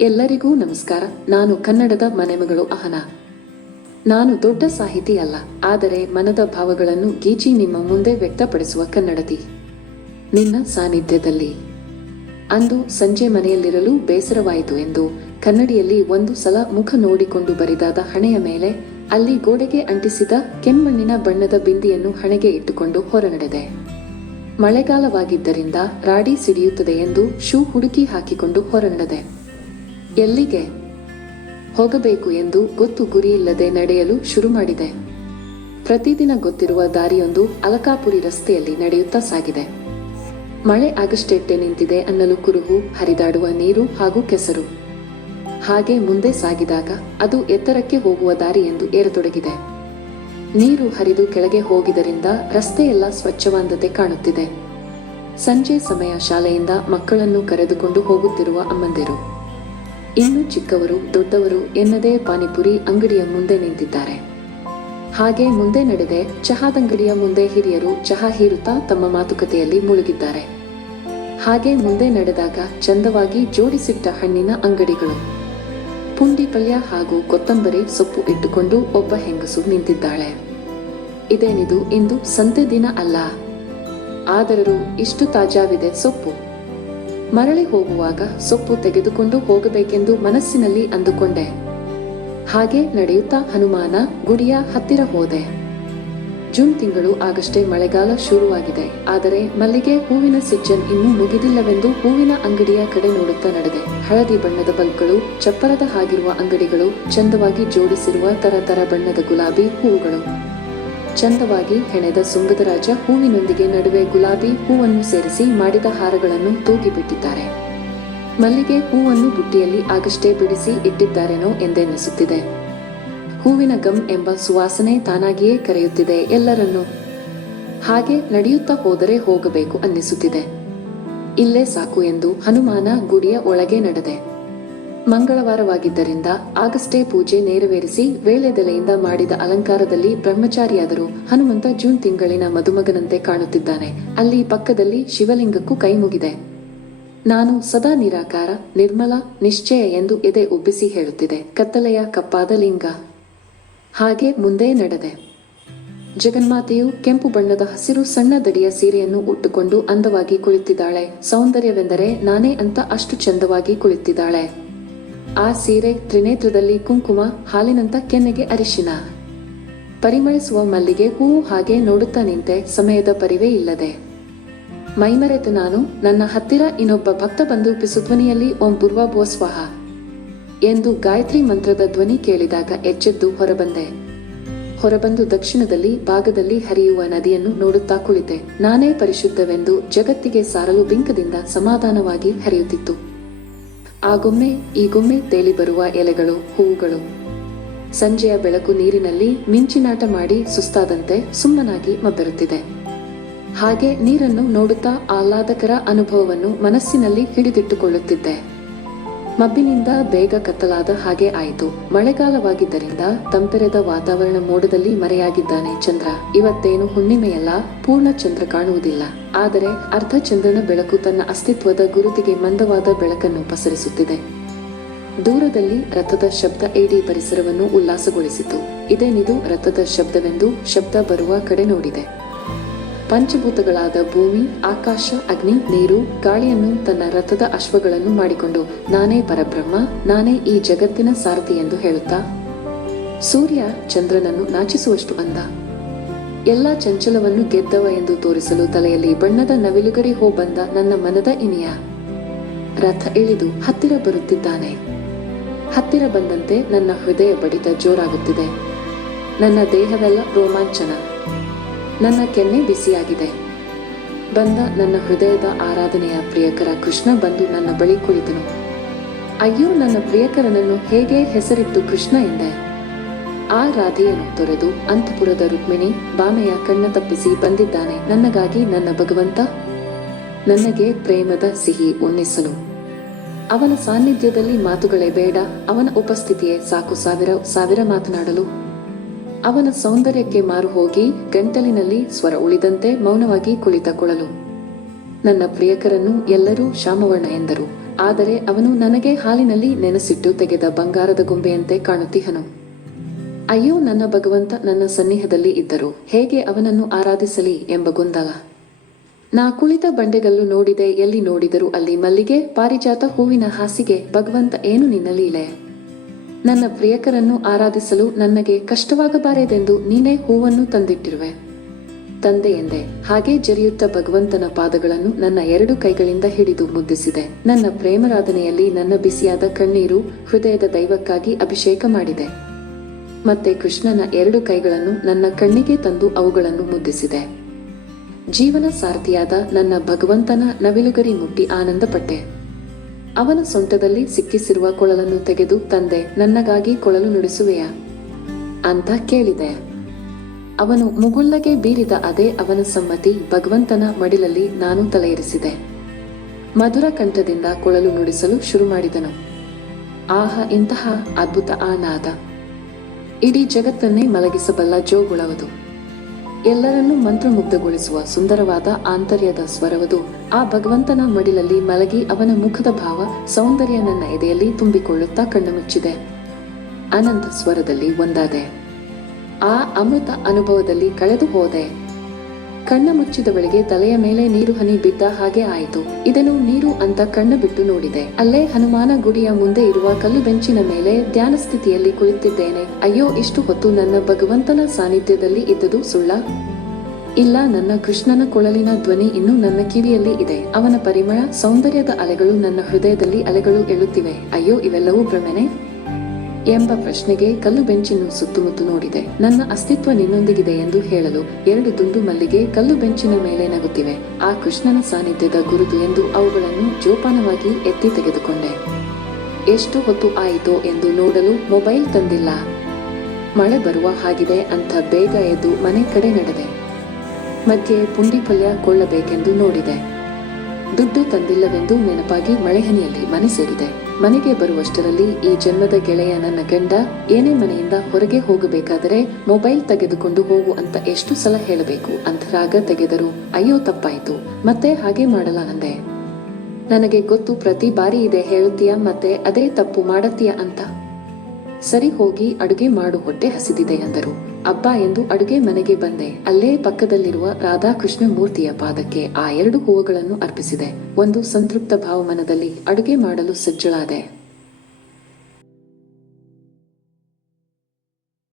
ಎಲ್ಲರಿಗೂ ನಮಸ್ಕಾರ. ನಾನು ಕನ್ನಡದ ಮನೆಮಗಳು ಅಹನಾ. ನಾನು ದೊಡ್ಡ ಸಾಹಿತಿ ಅಲ್ಲ, ಆದರೆ ಮನದ ಭಾವಗಳನ್ನು ಗೀಚಿ ನಿಮ್ಮ ಮುಂದೆ ವ್ಯಕ್ತಪಡಿಸುವ ಕನ್ನಡತಿ. ನಿನ್ನ ಸಾನ್ನಿಧ್ಯದಲ್ಲಿ. ಅಂದು ಸಂಜೆ ಮನೆಯಲ್ಲಿರಲು ಬೇಸರವಾಯಿತು ಎಂದು ಕನ್ನಡಿಯಲ್ಲಿ ಒಂದು ಸಲ ಮುಖ ನೋಡಿಕೊಂಡು ಬರಿದಾದ ಹಣೆಯ ಮೇಲೆ ಅಲ್ಲಿ ಗೋಡೆಗೆ ಅಂಟಿಸಿದ ಕೆಮ್ಮಣ್ಣಿನ ಬಣ್ಣದ ಬಿಂದಿಯನ್ನು ಹಣೆಗೆ ಇಟ್ಟುಕೊಂಡು ಹೊರನಡೆದೆ. ಮಳೆಗಾಲವಾಗಿದ್ದರಿಂದ ರಾಡಿ ಸಿಡಿಯುತ್ತದೆ ಎಂದು ಶೂ ಹುಡುಕಿ ಹಾಕಿಕೊಂಡು ಹೊರನಡೆದೆ. ಎಲ್ಲಿಗೆ ಹೋಗಬೇಕು ಎಂದು ಗೊತ್ತು ಗುರಿಯಿಲ್ಲದೆ ನಡೆಯಲು ಶುರು ಮಾಡಿದೆ. ಪ್ರತಿದಿನ ಗೊತ್ತಿರುವ ದಾರಿಯೊಂದು ಅಲಕಾಪುರಿ ರಸ್ತೆಯಲ್ಲಿ ನಡೆಯುತ್ತಾ ಸಾಗಿದೆ. ಮಳೆ ಆಗಷ್ಟೆಟ್ಟೆ ನಿಂತಿದೆ ಅನ್ನಲು ಕುರುಹು, ಹರಿದಾಡುವ ನೀರು ಹಾಗೂ ಕೆಸರು. ಹಾಗೆ ಮುಂದೆ ಸಾಗಿದಾಗ ಅದು ಎತ್ತರಕ್ಕೆ ಹೋಗುವ ದಾರಿ ಎಂದು ಏರತೊಡಗಿದೆ. ನೀರು ಹರಿದು ಕೆಳಗೆ ಹೋಗಿದ್ದರಿಂದ ರಸ್ತೆಯೆಲ್ಲ ಸ್ವಚ್ಛವಾದಂತೆ ಕಾಣುತ್ತಿದೆ. ಸಂಜೆ ಸಮಯ ಶಾಲೆಯಿಂದ ಮಕ್ಕಳನ್ನು ಕರೆದುಕೊಂಡು ಹೋಗುತ್ತಿರುವ ಅಮ್ಮಂದಿರು, ಇನ್ನು ಚಿಕ್ಕವರು ದೊಡ್ಡವರು ಎನ್ನದೇ ಪಾನಿಪುರಿ ಅಂಗಡಿಯ ಮುಂದೆ ನಿಂತಿದ್ದಾರೆ. ಹಾಗೆ ಮುಂದೆ ನಡೆದೆ ಚಹಾದಂಗಡಿಯ ಮುಂದೆ ಹಿರಿಯರು ಚಹಾ ಹೀರುತ್ತಾ ತಮ್ಮ ಮಾತುಕತೆಯಲ್ಲಿ ಮುಳುಗಿದ್ದಾರೆ. ಹಾಗೆ ಮುಂದೆ ನಡೆದಾಗ ಚಂದವಾಗಿ ಜೋಡಿಸಿಟ್ಟ ಹಣ್ಣಿನ ಅಂಗಡಿಗಳು, ಪುಂಡಿ ಪಲ್ಯ ಹಾಗೂ ಕೊತ್ತಂಬರಿ ಸೊಪ್ಪು ಇಟ್ಟುಕೊಂಡು ಒಬ್ಬ ಹೆಂಗಸು ನಿಂತಿದ್ದಾಳೆ. ಇದೇನಿದು, ಇಂದು ಸಂತೆ ದಿನ ಅಲ್ಲ, ಆದರೂ ಇಷ್ಟು ತಾಜಾವಿದೆ ಸೊಪ್ಪು. ಮರಳಿ ಹೋಗುವಾಗ ಸೊಪ್ಪು ತೆಗೆದುಕೊಂಡು ಹೋಗಬೇಕೆಂದು ಮನಸ್ಸಿನಲ್ಲಿ ಅಂದುಕೊಂಡೆ. ಹಾಗೆ ನಡೆಯುತ್ತಾ ಹನುಮಾನ ಗುಡಿಯ ಹತ್ತಿರ ಹೋದೆ. ಜೂನ್ ತಿಂಗಳು ಆಗಷ್ಟೇ ಮಳೆಗಾಲ ಶುರುವಾಗಿದೆ, ಆದರೆ ಮಲ್ಲಿಗೆ ಹೂವಿನ ಸೀಸನ್ ಇನ್ನೂ ಮುಗಿದಿಲ್ಲವೆಂದು ಹೂವಿನ ಅಂಗಡಿಯ ಕಡೆ ನೋಡುತ್ತಾ ನಡೆದೆ. ಹಳದಿ ಬಣ್ಣದ ಬಲ್ಬ್ಗಳು, ಚಪ್ಪರದ ಹಾಗಿರುವ ಅಂಗಡಿಗಳು, ಚಂದವಾಗಿ ಜೋಡಿಸಿರುವ ತರ ಬಣ್ಣದ ಗುಲಾಬಿ ಹೂವುಗಳು, ಚಂದವಾಗಿ ಹೆಣೆದ ಸುಂಗದರಾಜ ಹೂವಿನೊಂದಿಗೆ ನಡುವೆ ಗುಲಾಬಿ ಹೂವನ್ನು ಸೇರಿಸಿ ಮಾಡಿದ ಹಾರಗಳನ್ನು ತೂಗಿಬಿಟ್ಟಿದ್ದಾರೆ. ಮಲ್ಲಿಗೆ ಹೂವನ್ನು ಬುಟ್ಟಿಯಲ್ಲಿ ಆಗಷ್ಟೇ ಬಿಡಿಸಿ ಇಟ್ಟಿದ್ದಾರೇನೋ ಎಂದೆನ್ನಿಸುತ್ತಿದೆ. ಹೂವಿನ ಗಮ್ ಎಂಬ ಸುವಾಸನೆ ತಾನಾಗಿಯೇ ಕರೆಯುತ್ತಿದೆ ಎಲ್ಲರನ್ನೂ. ಹಾಗೆ ನಡೆಯುತ್ತಾ ಹೋದರೆ ಹೋಗಬೇಕು ಅನ್ನಿಸುತ್ತಿದೆ. ಇಲ್ಲೇ ಸಾಕು ಎಂದು ಹನುಮಾನ ಗುಡಿಯ ಒಳಗೆ ನಡೆದೆ. ಮಂಗಳವಾರವಾಗಿದ್ದರಿಂದ ಆಗಷ್ಟೇ ಪೂಜೆ ನೆರವೇರಿಸಿ ವೇಳೆದೆಲೆಯಿಂದ ಮಾಡಿದ ಅಲಂಕಾರದಲ್ಲಿ ಬ್ರಹ್ಮಚಾರಿಯಾದರೂ ಹನುಮಂತ ಜೂನ್ ತಿಂಗಳಿನ ಮದುಮಗನಂತೆ ಕಾಣುತ್ತಿದ್ದಾನೆ. ಅಲ್ಲಿ ಪಕ್ಕದಲ್ಲಿ ಶಿವಲಿಂಗಕ್ಕೂ ಕೈ ಮುಗಿದೆ. ನಾನು ಸದಾ ನಿರಾಕಾರ, ನಿರ್ಮಲ, ನಿಶ್ಚಯ ಎಂದು ಎದೆ ಉಬ್ಬಿಸಿ ಹೇಳುತ್ತಿದೆ ಕತ್ತಲೆಯ ಕಪ್ಪಾದ ಲಿಂಗ. ಹಾಗೆ ಮುಂದೆ ನಡೆದೆ. ಜಗನ್ಮಾತೆಯು ಕೆಂಪು ಬಣ್ಣದ ಹಸಿರು ಸಣ್ಣ ದಡಿಯ ಸೀರೆಯನ್ನು ಉಟ್ಟುಕೊಂಡು ಅಂದವಾಗಿ ಕುಳಿತಿದ್ದಾಳೆ. ಸೌಂದರ್ಯವೆಂದರೆ ನಾನೇ ಅಂತ ಅಷ್ಟು ಚಂದವಾಗಿ ಕುಳಿತಿದ್ದಾಳೆ. ಆ ಸೀರೆ ತ್ರಿನೇತ್ರದಲ್ಲಿ ಕುಂಕುಮ, ಹಾಲಿನಂತ ಕೆನ್ನೆಗೆ ಅರಿಶಿನ, ಪರಿಮಳಿಸುವ ಮಲ್ಲಿಗೆ ಹೂವು. ಹಾಗೆ ನೋಡುತ್ತಾ ನಿಂತೆ, ಸಮಯದ ಪರಿವೇ ಇಲ್ಲದೆ ಮೈಮರೆತು ನಾನು. ನನ್ನ ಹತ್ತಿರ ಇನ್ನೊಬ್ಬ ಭಕ್ತ ಬಂದು ಪಿಸುಧ್ವನಿಯಲ್ಲಿ ಓಂ ಭುರ್ಭುವಃ ಸ್ವಃ ಎಂದು ಗಾಯತ್ರಿ ಮಂತ್ರದ ಧ್ವನಿ ಕೇಳಿದಾಗ ಎಚ್ಚೆದ್ದು ಹೊರಬಂದು ದಕ್ಷಿಣದಲ್ಲಿ ಭಾಗದಲ್ಲಿ ಹರಿಯುವ ನದಿಯನ್ನು ನೋಡುತ್ತಾ ಕುಳಿತೆ. ನಾನೇ ಪರಿಶುದ್ಧವೆಂದು ಜಗತ್ತಿಗೆ ಸಾರಲು ಬಿಂಕದಿಂದ ಸಮಾಧಾನವಾಗಿ ಹರಿಯುತ್ತಿತ್ತು. ಆಗೊಮ್ಮೆ ಈಗೊಮ್ಮೆ ತೇಲಿ ಬರುವ ಎಲೆಗಳು, ಹೂವುಗಳು. ಸಂಜೆಯ ಬೆಳಕು ನೀರಿನಲ್ಲಿ ಮಿಂಚಿನಾಟ ಮಾಡಿ ಸುಸ್ತಾದಂತೆ ಸುಮ್ಮನಾಗಿ ಮಬ್ಬೆರುತ್ತಿದೆ. ಹಾಗೆ ನೀರನ್ನು ನೋಡುತ್ತಾ ಆಹ್ಲಾದಕರ ಅನುಭವವನ್ನು ಮನಸ್ಸಿನಲ್ಲಿ ಹಿಡಿದಿಟ್ಟುಕೊಳ್ಳುತ್ತಿದ್ದೆ. ಮಬ್ಬಿನಿಂದ ಬೇಗ ಕತ್ತಲಾದ ಹಾಗೆ ಆಯಿತು. ಮಳೆಗಾಲವಾಗಿದ್ದರಿಂದ ತಂಪೆರೆದ ವಾತಾವರಣ ಮೋಡದಲ್ಲಿ ಮರೆಯಾಗಿದ್ದಾನೆ ಚಂದ್ರ. ಇವತ್ತೇನು ಹುಣ್ಣಿಮೆಯಲ್ಲ, ಪೂರ್ಣ ಚಂದ್ರ ಕಾಣುವುದಿಲ್ಲ, ಆದರೆ ಅರ್ಧ ಚಂದ್ರನ ಬೆಳಕು ತನ್ನ ಅಸ್ತಿತ್ವದ ಗುರುತಿಗೆ ಮಂದವಾದ ಬೆಳಕನ್ನು ಪಸರಿಸುತ್ತಿದೆ. ದೂರದಲ್ಲಿ ರಥದ ಶಬ್ದ ಇಡೀ ಪರಿಸರವನ್ನು ಉಲ್ಲಾಸಗೊಳಿಸಿತು. ಇದೇನಿದು ರಥದ ಶಬ್ದವೆಂದು ಶಬ್ದ ಬರುವ ಕಡೆ ನೋಡಿದೆ. ಪಂಚಭೂತಗಳಾದ ಭೂಮಿ, ಆಕಾಶ, ಅಗ್ನಿ, ನೀರು, ಗಾಳಿಯನ್ನು ತನ್ನ ರಥದ ಅಶ್ವಗಳನ್ನು ಮಾಡಿಕೊಂಡು ನಾನೇ ಪರಬ್ರಹ್ಮ, ನಾನೇ ಈ ಜಗತ್ತಿನ ಸಾರಥಿ ಎಂದು ಹೇಳುತ್ತಾ ಸೂರ್ಯ ಚಂದ್ರನನ್ನು ನಾಚಿಸುವಷ್ಟು ಅಂದ. ಎಲ್ಲ ಚಂಚಲವನ್ನು ಗೆದ್ದವ ಎಂದು ತೋರಿಸಲು ತಲೆಯಲ್ಲಿ ಬಣ್ಣದ ನವಿಲುಗರಿ ಬಂದ ನನ್ನ ಮನದ ಇನಿಯ. ರಥ ಇಳಿದು ಹತ್ತಿರ ಬರುತ್ತಿದ್ದಾನೆ. ಹತ್ತಿರ ಬಂದಂತೆ ನನ್ನ ಹೃದಯ ಬಡಿತ ಜೋರಾಗುತ್ತಿದೆ. ನನ್ನ ದೇಹವೆಲ್ಲ ರೋಮಾಂಚನ, ನನ್ನ ಕೆನ್ನೆ ಬಿಸಿಯಾಗಿದೆ. ಬಂದ ನನ್ನ ಹೃದಯದ ಆರಾಧನೆಯ ಪ್ರಿಯಕರ ಕೃಷ್ಣ ಬಂದು ನನ್ನ ಬಳಿ ಕುಳಿತನು. ಅಯ್ಯೋ, ನನ್ನ ಪ್ರಿಯಕರನನ್ನು ಹೇಗೆ ಹೆಸರಿಟ್ಟು ಕೃಷ್ಣ ಎಂದೆ. ಆ ರಾಧೆಯನ್ನು ತೊರೆದು ಅಂತಃಪುರದ ರುಕ್ಮಿಣಿ ಬಾಮೆಯ ಕಣ್ಣ ತಪ್ಪಿಸಿ ಬಂದಿದ್ದಾನೆ ನನಗಾಗಿ ನನ್ನ ಭಗವಂತ, ನನಗೆ ಪ್ರೇಮದ ಸಿಹಿ ಉಣ್ಣಿಸಲು. ಅವನ ಸಾನ್ನಿಧ್ಯದಲ್ಲಿ ಮಾತುಗಳೇ ಬೇಡ, ಅವನ ಉಪಸ್ಥಿತಿಯೇ ಸಾಕು ಸಾವಿರ ಮಾತನಾಡಲು. ಅವನ ಸೌಂದರ್ಯಕ್ಕೆ ಮಾರು ಹೋಗಿ ಗಂಟಲಿನಲ್ಲಿ ಸ್ವರ ಉಳಿದಂತೆ ಮೌನವಾಗಿ ಕುಳಿತುಕೊಳ್ಳಲು. ನನ್ನ ಪ್ರಿಯಕರನ್ನು ಎಲ್ಲರೂ ಶ್ಯಾಮವರ್ಣ ಎಂದರು. ಆದರೆ ಅವನು ನನಗೆ ಹಾಲಿನಲ್ಲಿ ನೆನೆಸಿಟ್ಟು ತೆಗೆದ ಬಂಗಾರದ ಗೊಂಬೆಯಂತೆ ಕಾಣುತ್ತಿಹನು. ಅಯ್ಯೋ, ನನ್ನ ಭಗವಂತ ನನ್ನ ಸನ್ನಿಹದಲ್ಲಿ ಇದ್ದರು ಹೇಗೆ ಅವನನ್ನು ಆರಾಧಿಸಲಿ ಎಂಬ ಗೊಂದಲ. ನಾ ಕುಳಿತ ಬಂಡೆಗಲ್ಲು ನೋಡಿದೆ, ಎಲ್ಲಿ ನೋಡಿದರೂ ಅಲ್ಲಿ ಮಲ್ಲಿಗೆ, ಪಾರಿಜಾತ ಹೂವಿನ ಹಾಸಿಗೆ. ಭಗವಂತ, ಏನು ನಿನ್ನ ಲೀಲೆ! ನನ್ನ ಪ್ರಿಯಕರನ್ನು ಆರಾಧಿಸಲು ನನಗೆ ಕಷ್ಟವಾಗಬಾರದೆಂದು ನೀನೇ ಹೂವನ್ನು ತಂದಿಟ್ಟಿರುವೆ ತಂದೆ ಎಂದೆ. ಹಾಗೆ ಜರಿಯುತ್ತ ಭಗವಂತನ ಪಾದಗಳನ್ನು ನನ್ನ 2 ಕೈಗಳಿಂದ ಹಿಡಿದು ಮುದ್ದಿಸಿದೆ. ನನ್ನ ಪ್ರೇಮರಾಧನೆಯಲ್ಲಿ ನನ್ನ ಬಿಸಿಯಾದ ಕಣ್ಣೀರು ಹೃದಯದ ದೈವಕ್ಕಾಗಿ ಅಭಿಷೇಕ ಮಾಡಿದೆ. ಮತ್ತೆ ಕೃಷ್ಣನ 2 ಕೈಗಳನ್ನು ನನ್ನ ಕಣ್ಣಿಗೆ ತಂದು ಅವುಗಳನ್ನು ಮುದ್ದಿಸಿದೆ. ಜೀವನ ಸಾರಥಿಯಾದ ನನ್ನ ಭಗವಂತನ ನವಿಲುಗರಿ ಮುಟ್ಟಿ ಆನಂದಪಟ್ಟೆ. ಅವನ ಸೊಂಟದಲ್ಲಿ ಸಿಕ್ಕಿಸಿರುವ ಕೊಳಲನ್ನು ತೆಗೆದು, ತಂದೆ, ನನ್ನಗಾಗಿ ಕೊಳಲು ನುಡಿಸುವೆಯಾ ಅಂತ ಕೇಳಿದೆ. ಅವನು ಮುಗುಳ್ನಗೆ ಬೀರಿದ. ಅದೇ ಅವನ ಸಮ್ಮತಿ. ಭಗವಂತನ ಮಡಿಲಲ್ಲಿ ನಾನು ತಲೆಯಿರಿಸಿದೆ. ಮಧುರ ಕಂಠದಿಂದ ಕೊಳಲು ನುಡಿಸಲು ಶುರು ಮಾಡಿದನು. ಆಹಾ, ಇಂತಹ ಅದ್ಭುತ ಆ ನಾದ! ಇಡೀ ಜಗತ್ತನ್ನೇ ಮಲಗಿಸಬಲ್ಲ ಜೋಗುಳವದು. ಎಲ್ಲರನ್ನೂ ಮಂತ್ರಮುಗ್ಧಗೊಳಿಸುವ ಸುಂದರವಾದ ಆಂತರ್ಯದ ಸ್ವರವದು. ಆ ಭಗವಂತನ ಮಡಿಲಲ್ಲಿ ಮಲಗಿ ಅವನ ಮುಖದ ಭಾವ ಸೌಂದರ್ಯ ನನ್ನ ಎದೆಯಲ್ಲಿ ತುಂಬಿಕೊಳ್ಳುತ್ತಾ ಕಣ್ಣು ಮುಚ್ಚಿದೆ. ಅನಂತ ಸ್ವರದಲ್ಲಿ ಒಂದಾದೆ. ಆ ಅಮೃತ ಅನುಭವದಲ್ಲಿ ಕಳೆದು ಹೋದೆ. ಕಣ್ಣ ಮುಚ್ಚಿದವಳಿಗೆ ತಲೆಯ ಮೇಲೆ ನೀರು ಹನಿ ಬಿದ್ದ ಹಾಗೆ ಆಯಿತು. ಇದನ್ನು ನೀರು ಅಂತ ಕಣ್ಣು ಬಿಟ್ಟು ನೋಡಿದೆ. ಅಲ್ಲೇ ಹನುಮಾನ ಗುಡಿಯ ಮುಂದೆ ಇರುವ ಕಲ್ಲು ಬೆಂಚಿನ ಮೇಲೆ ಧ್ಯಾನ ಸ್ಥಿತಿಯಲ್ಲಿ ಕುಳಿತಿದ್ದೇನೆ. ಅಯ್ಯೋ, ಇಷ್ಟು ಹೊತ್ತು ನನ್ನ ಭಗವಂತನ ಸಾನ್ನಿಧ್ಯದಲ್ಲಿ ಇದ್ದುದು ಸುಳ್ಳ? ಇಲ್ಲ, ನನ್ನ ಕೃಷ್ಣನ ಕೊಳಲಿನ ಧ್ವನಿ ಇನ್ನೂ ನನ್ನ ಕಿವಿಯಲ್ಲಿ ಇದೆ. ಅವನ ಪರಿಮಳ, ಸೌಂದರ್ಯದ ಅಲೆಗಳು ನನ್ನ ಹೃದಯದಲ್ಲಿ ಅಲೆಗಳು ಎಳುತ್ತಿವೆ. ಅಯ್ಯೋ, ಇವೆಲ್ಲವೂ ಭ್ರಮೆನೆ ಎಂಬ ಪ್ರಶ್ನೆಗೆ ಕಲ್ಲು ಬೆಂಚಿನ ಸುತ್ತಮುತ್ತ ನೋಡಿದೆ. ನನ್ನ ಅಸ್ತಿತ್ವ ನಿನ್ನೊಂದಿಗಿದೆ ಎಂದು ಹೇಳಲು 2 ದುಂಡು ಮಲ್ಲಿಗೆ ಕಲ್ಲು ಬೆಂಚಿನ ಮೇಲೆ ನಗುತ್ತಿವೆ. ಆ ಕೃಷ್ಣನ ಸಾನ್ನಿಧ್ಯದ ಗುರುತು ಎಂದು ಅವುಗಳನ್ನು ಜೋಪಾನವಾಗಿ ಎತ್ತಿ ತೆಗೆದುಕೊಂಡೆ. ಎಷ್ಟು ಹೊತ್ತು ಆಯಿತೋ ಎಂದು ನೋಡಲು ಮೊಬೈಲ್ ತಂದಿಲ್ಲ. ಮಳೆ ಬರುವ ಹಾಗಿದೆ ಅಂತ ಬೇಗ ಎದ್ದು ಮನೆ ಕಡೆ ನಡೆದೆ. ಮಧ್ಯೆ ಪುಂಡಿ ಪಲ್ಯ ಕೊಳ್ಳಬೇಕೆಂದು ನೋಡಿದೆ. ದುಡ್ಡು ತಂದಿಲ್ಲವೆಂದು ನೆನಪಾಗಿ ಮಳೆಹನಿಯಲ್ಲಿ ಮನೆ ಸೇರಿದೆ. ಮನೆಗೆ ಬರುವಷ್ಟರಲ್ಲಿ ಈ ಜನ್ಮದ ಗೆಳೆಯ ನನ್ನ ಗಂಡ ಏನೇ ಮನೆಯಿಂದ ಹೊರಗೆ ಹೋಗಬೇಕಾದರೆ ಮೊಬೈಲ್ ತೆಗೆದುಕೊಂಡು ಹೋಗು ಅಂತ ಎಷ್ಟು ಸಲ ಹೇಳಬೇಕು ಅಂತ ರಾಗ ತೆಗೆದರು. ಅಯ್ಯೋ, ತಪ್ಪಾಯ್ತು, ಮತ್ತೆ ಹಾಗೆ ಮಾಡಲ್ಲ ಅಂದೆ. ನನಗೆ ಗೊತ್ತು, ಪ್ರತಿ ಬಾರಿ ಇದೆ ಹೇಳುತ್ತೀಯ, ಮತ್ತೆ ಅದೇ ತಪ್ಪು ಮಾಡತ್ತೀಯ ಅಂತ. ಸರಿ, ಹೋಗಿ ಅಡುಗೆ ಮಾಡು, ಹೊಟ್ಟೆ ಹಸಿದಿದೆ ಎಂದರು. ಅಬ್ಬಾ ಎಂದು ಅಡುಗೆ ಮನೆಗೆ ಬಂದೆ. ಅಲ್ಲೇ ಪಕ್ಕದಲ್ಲಿರುವ ರಾಧಾಕೃಷ್ಣ ಮೂರ್ತಿಯ ಪಾದಕ್ಕೆ ಆ 2 ಹೂವುಗಳನ್ನು ಅರ್ಪಿಸಿದೆ. ಒಂದು ಸಂತೃಪ್ತ ಭಾವಮನದಲ್ಲಿ ಅಡುಗೆ ಮಾಡಲು ಸಜ್ಜಳಾದೆ.